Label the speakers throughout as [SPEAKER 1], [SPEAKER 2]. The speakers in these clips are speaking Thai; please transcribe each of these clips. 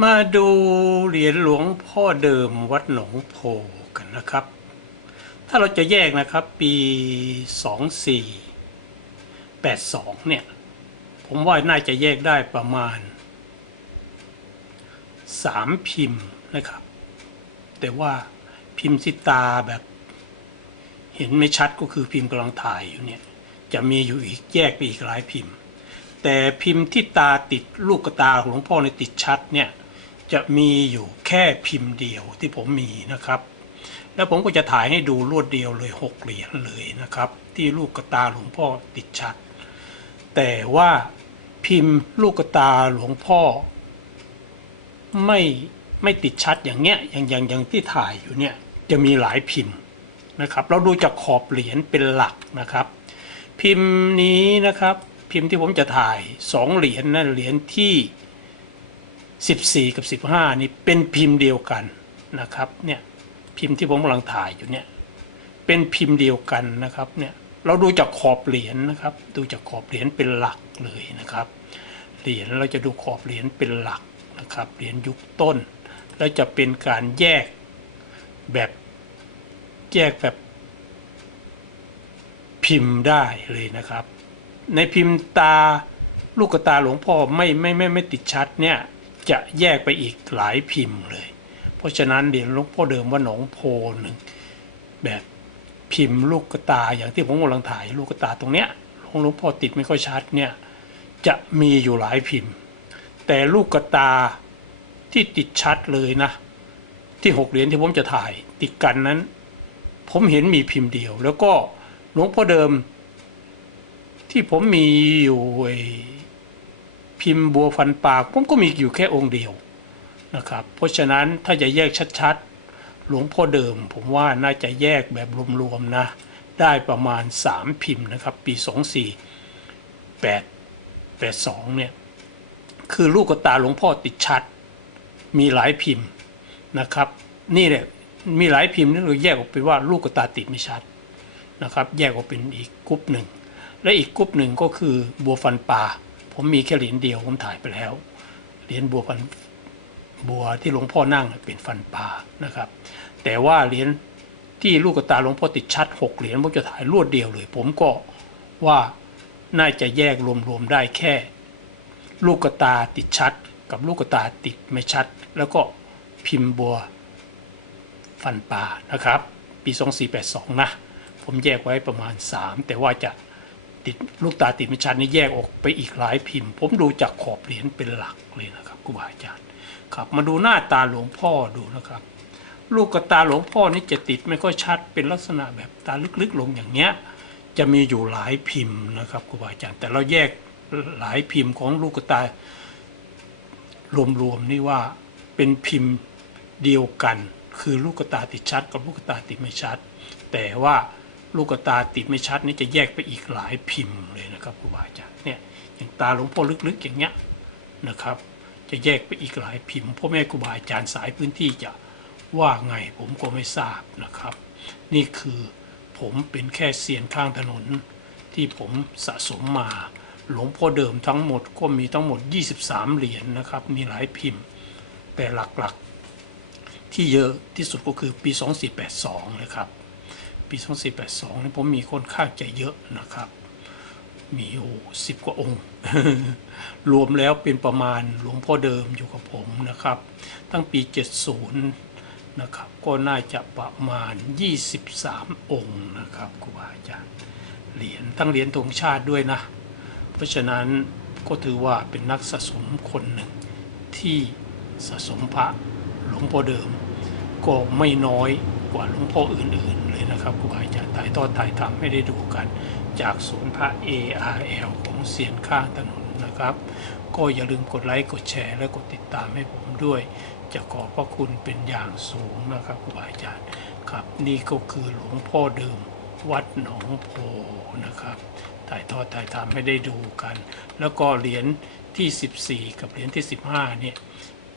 [SPEAKER 1] มาดูเหรียญหลวงพ่อเดิมวัดหนองโพกันนะครับ ถ้าเราจะแยกนะครับปี 2482 เนี่ย ผมว่าน่าจะแยกได้ประมาณ 3 พิมพ์นะครับ แต่ว่าพิมพ์สิตาแบบเห็นไม่ชัดก็คือพิมพ์กำลังถ่ายอยู่เนี่ย จะมีอยู่อีกแยกไปอีกหลายพิมพ์ แต่พิมพ์ที่ตาติดลูกตาของหลวงพ่อในติดชัดเนี่ย จะมีอยู่แค่พิมพ์เดียวที่ผมมีนะครับ แล้วผมก็จะถ่ายให้ดูรวดเดียวเลยหกเหรียญเลยนะครับ ที่ลูกกระตาหลวงพ่อติดชัด แต่ว่าพิมพ์ลูกกระตาหลวงพ่อ ไม่ไม่ติดชัดอย่างเงี้ยอย่างอย่างอย่างที่ถ่ายอยู่เนี่ยจะมีหลายพิมพ์นะครับ เราดูจากขอบเหรียญเป็นหลักนะครับ พิมพ์นี้นะครับพิมพ์ที่ผมจะถ่ายสองเหรียญนั่นเหรียญที่ 14 กับ 15 นี่เป็นพิมพ์เดียวกันนะครับเนี่ยพิมพ์ที่ผมกำลังถ่ายอยู่เนี่ยเป็นพิมพ์เดียวกันนะครับเนี่ยเราดูจากขอบเหรียญนะครับ ดูจากขอบเหรียญเป็นหลักเลยนะครับ เหรียญเราจะดูขอบเหรียญเป็นหลักนะครับเหรียญยุคต้น แล้วจะเป็นการแยกแบบแยกแบบพิมพ์ได้เลยนะครับ ในพิมพ์ตาลูกตาหลวงพ่อไม่ไม่ไม่ไม่ติดชัดเนี่ย จะแยกไปอีกหลายพิมพ์เลย เพราะฉะนั้นเหรียญหลวงพ่อเดิมว่าหนองโพหนึ่งแบบพิมพ์ลูกกตาอย่างที่ผมกำลังถ่ายลูกกตาตรงเนี้ยของหลวงพ่อติดไม่ค่อยชัดเนี่ยจะมีอยู่หลายพิมพ์ แต่ลูกกตาที่ติดชัดเลยนะ ที่หกเหรียญที่ผมจะถ่ายติดกันนั้น ผมเห็นมีพิมพ์เดียว แล้วก็หลวงพ่อเดิมที่ผมมีอยู่ พิมพ์บัวฟันปากผมก็มีอยู่แค่องค์เดียวนะครับเพราะฉะนั้นถ้าจะแยกชัดๆ หลวงพ่อเดิม ผมว่าน่าจะแยกแบบรวมๆนะ ได้ประมาณ 3 พิมพ์นะครับ ปี 24 8 82เนี่ยคือลูกกตาหลวงพ่อติดชัด มีหลายพิมพ์นะครับ นี่แหละมีหลายพิมพ์นี่เราแยกออกไปว่าลูกกตาติดไม่ชัดนะครับ แยกออกเป็นอีกกรุ๊ปหนึ่ง และอีกกรุ๊ปหนึ่งก็คือบัวฟันปลา ผมมีแค่เหรียญเดียวผมถ่ายไปแล้วเหรียญบัวฟันบัวที่หลวงพ่อนั่งเป็นฟันปลานะครับ แต่ว่าเหรียญที่ลูกกตาหลวงพ่อติดชัดหกเหรียญผมจะถ่ายรวดเดียวเลย ผมก็ว่าน่าจะแยกรวมๆได้แค่ ลูกกตาติดชัด กับลูกกตาติดไม่ชัด แล้วก็พิมพ์บัวฟันปลานะครับ ปี 2482 นะ ผมแยกไว้ประมาณ 3 แต่ว่าจะ ติดลูกตาติดไม่ชัดนี่แยกออกไปอีกหลายพิมพ์ ผมดูจากขอบเหรียญเป็นหลักเลยนะครับครูบาอาจารย์ครับ มาดูหน้าตาหลวงพ่อดูนะครับ ลูกกระตาหลวงพ่อนี่จะติดไม่ค่อยชัดเป็นลักษณะแบบตาลึกๆลงอย่างเนี้ยจะมีอยู่หลายพิมพ์นะครับครูบาอาจารย์ แต่เราแยกหลายพิมพ์ของลูกกตารวมๆนี่ว่าเป็นพิมพ์เดียวกัน คือลูกกตาติดชัดกับลูกกตาติดไม่ชัด แต่ว่า ลูกตาติดไม่ชัดนี่จะแยกไปอีกหลายพิมพ์เลยนะครับครูบาอาจารย์เนี่ยอย่างตาหลวงพ่อลึกๆอย่างเงี้ยนะครับ จะแยกไปอีกหลายพิมพ์พ่อแม่ครูบาอาจารย์สายพื้นที่จะว่าไงผมก็ไม่ทราบนะครับ นี่คือผมเป็นแค่เซียนข้างถนน ที่ผมสะสมมา หลวงพ่อเดิมทั้งหมดก็มีทั้งหมด 23 เหรียญนะครับ มีหลายพิมพ์ แต่หลักๆ ที่เยอะที่สุดก็คือปี 2482 นะครับ ปี2482นี่ผมมีคนข้างจเยอะนะครับ มีโอ้สิบกว่าองค์ รวมแล้วเป็นประมาณหลวงพ่อเดิมอยู่กับผมนะครับ ตั้งปี 70 นะครับ ก็น่าจะประมาณ 23 องค์นะครับครูบาอาจารย์เหรียญทั้งเหรียญธงชาติด้วยนะ เพราะฉะนั้นก็ถือว่าเป็นนักสะสมคนหนึ่งที่สะสมพระหลวงพ่อเดิมก็ไม่น้อย กว่าหลวงพ่ออื่นๆเลยนะครับครูบาอาจารย์ถ่ายทอดถ่ายทำให้ได้ดูกัน จากศูนย์พระ ARL ของเสียนข้างถนนนะครับ ก็อย่าลืมกดไลค์กดแชร์และกดติดตามให้ผมด้วย จะขอบพระคุณเป็นอย่างสูงนะครับครูบาอาจารย์ครับนี่ก็คือหลวงพ่อเดิมวัดหนองโพนะครับถ่ายทอดถ่ายทำให้ได้ดูกัน แล้วก็เหรียญที่ 14 กับเหรียญที่ 15เนี่ย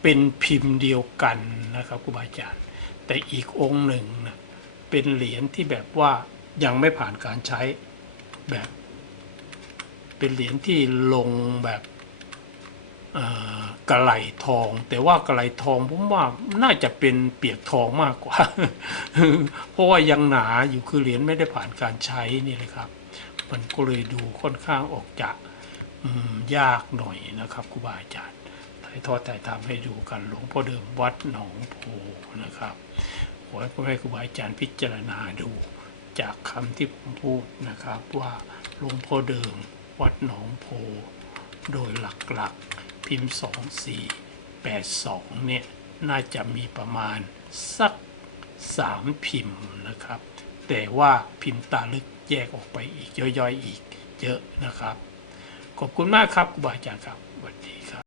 [SPEAKER 1] เป็นพิมพ์เดียวกันนะครับครูบาอาจารย์ แต่อีกองค์หนึ่งนะเป็นเหรียญที่แบบว่ายังไม่ผ่านการใช้แบบ เป็นเหรียญที่ลงแบบกระไหลทอง แต่ว่ากระไหลทองผมว่าน่าจะเป็นเปียกทองมากกว่า เพราะว่ายังหนาอยู่คือเหรียญไม่ได้ผ่านการใช้นี่เลยครับ มันก็เลยดูค่อนข้างออกจะยากหน่อยนะครับครูบาอาจารย์ ถ่ายทอดถ่ายทำให้ดูกันหลวงพ่อเดิมวัดหนองโพนะครับขอให้พ่อแม่ครูบาอาจารย์พิจารณาดู จากคำที่ผมพูดนะครับว่าหลวงพ่อเดิมวัดหนองโพ โดยหลักๆพิมพ์ 2482 เนี่ย น่าจะมีประมาณสัก 3 พิมพ์นะครับ แต่ว่าพิมพ์ตาลึกแยกออกไปอีกย่อยๆอีกเยอะนะครับ ขอบคุณมากครับครูบาอาจารย์ครับสวัสดีครับ